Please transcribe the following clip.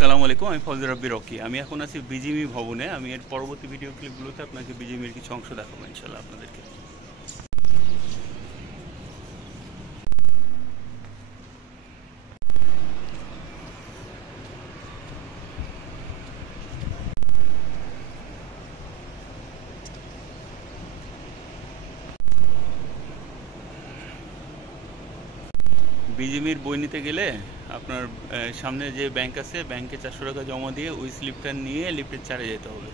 সালামু আলাইকুম, আমি ফজল রাব্বি রকি। আমি এখন আছি বিজিএমই ভবনে। আমি এর পরবর্তী ভিডিও ক্লিপগুলোতে আপনাকে বিজিএমির কিছু অংশ দেখাবো ইনশাল্লাহ আপনাদেরকে। বিজিএমির বই নিতে গেলে আপনার সামনে যে ব্যাংক আছে, ব্যাংকে 400 টাকা জমা দিয়ে ওই স্লিপটা নিয়ে লিফটের 4-এ যেতে হবে।